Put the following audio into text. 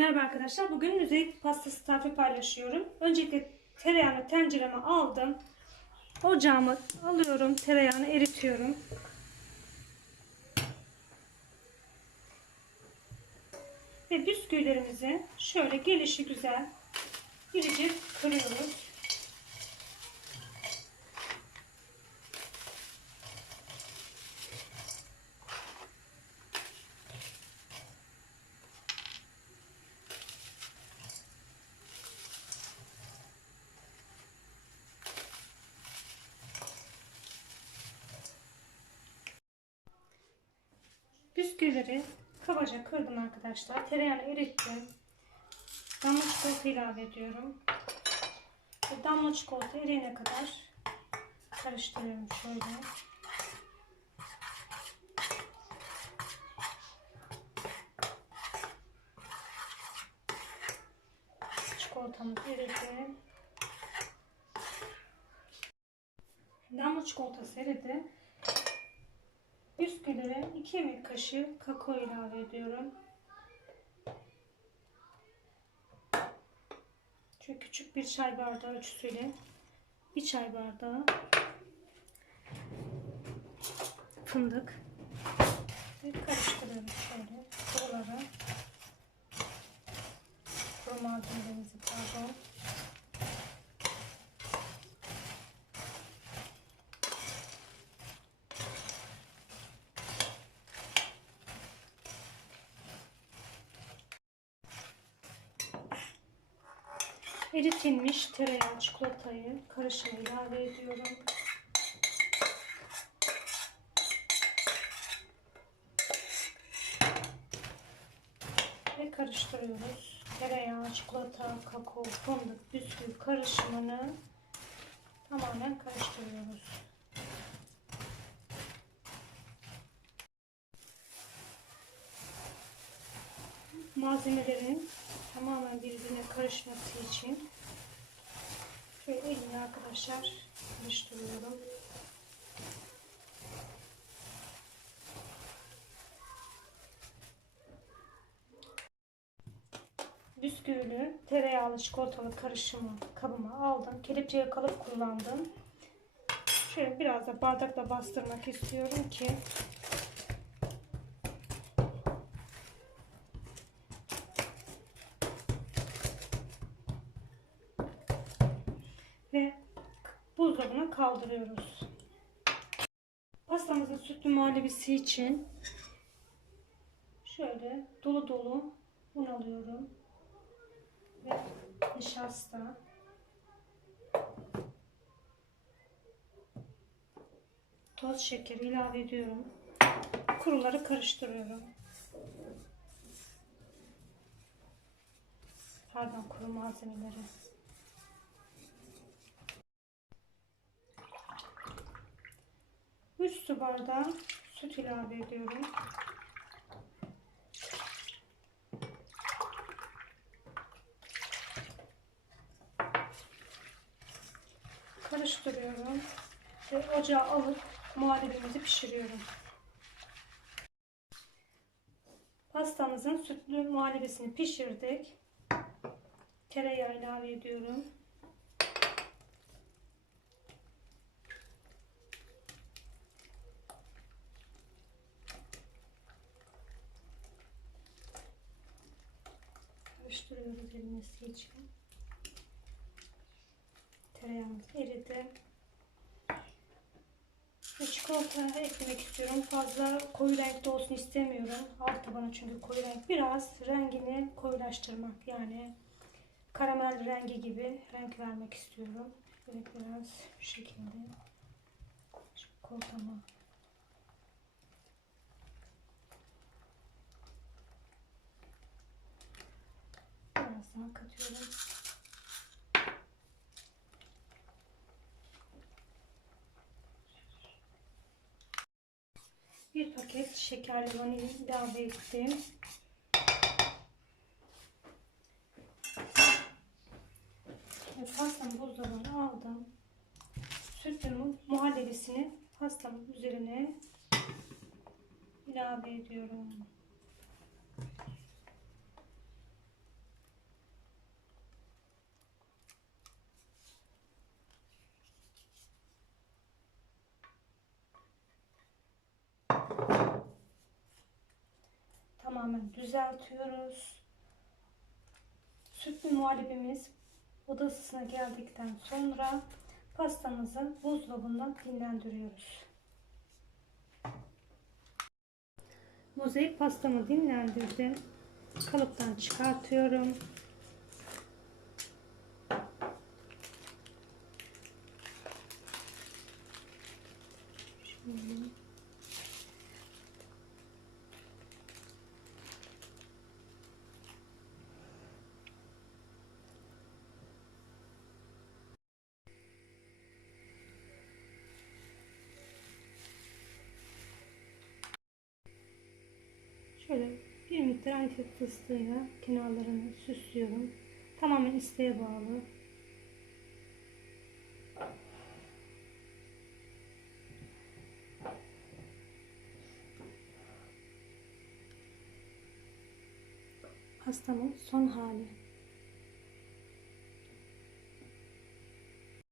Merhaba arkadaşlar. Bugün müzik pastası tarifi paylaşıyorum. Öncelikle tereyağını tencereme aldım. Ocağımı alıyorum. Tereyağını eritiyorum. Ve bisküvilerimizi şöyle gelişi güzel irice kırıyoruz. Bisküvileri kabaca kırdım arkadaşlar. Tereyağını erittim. Damla çikolata ilave ediyorum. Ve damla çikolata eriyene kadar karıştırıyorum şöyle. Çikolatamız eridi. Damla çikolatası eridi. Bisküvilere 2 yemek kaşığı kakao ilave ediyorum. Şöyle küçük bir çay bardağı ölçüsüyle bir çay bardağı fındık ve karıştırıyorum şöyle kuruları kuru malzemelerimizi pardon Eritilmiş tereyağı çikolatayı karışıma ilave ediyorum. Ve karıştırıyoruz. Tereyağı, çikolata, kakao, fındık, bisküvi karışımını tamamen karıştırıyoruz. Malzemelerin tamamen birbirine karışması için şöyle elimle arkadaşlar karıştırıyorum. Bisküvili, tereyağlı, çikolatalı karışımı kabıma aldım. Kelepçeye kalıp kullandım. Şöyle biraz da bardakla bastırmak istiyorum ki ve buzdolabına kaldırıyoruz. Pastamızın sütlü muhallebisi için şöyle dolu dolu un alıyorum ve nişasta toz şekeri ilave ediyorum. Kuruları karıştırıyorum. Pardon kuru malzemeleri. 3 su bardağı süt ilave ediyorum. Karıştırıyorum ve ocağa alıp muhallebimizi pişiriyorum. Pastamızın sütlü muhallebisini pişirdik. Tereyağı ilave ediyorum. Karıştırıyoruz erimesi için. Tereyağımız eridi. Ve çikolata eklemek istiyorum. Fazla koyu renkte olsun istemiyorum. Alt tabanı çünkü koyu renk. Biraz rengini koyulaştırmak. Yani karamel rengi gibi renk vermek istiyorum. Evet biraz şu şekilde çikolatamı Daha katıyorum. Bir paket şekerli vanilya ilave ettim. Ve pastamı buzdolabına aldım. Sütlü muhallebisini pastamın üzerine ilave ediyorum. Tamamen düzeltiyoruz. Sütlü muhallebimiz oda ısısına geldikten sonra pastamızı buzdolabında dinlendiriyoruz. Mozaik pastamı dinlendirdim. Kalıptan çıkartıyorum. Şöyle. Şöyle bir miktar antep fıstığıyla kenarlarını süslüyorum. Tamamen isteğe bağlı. Pastamın son hali.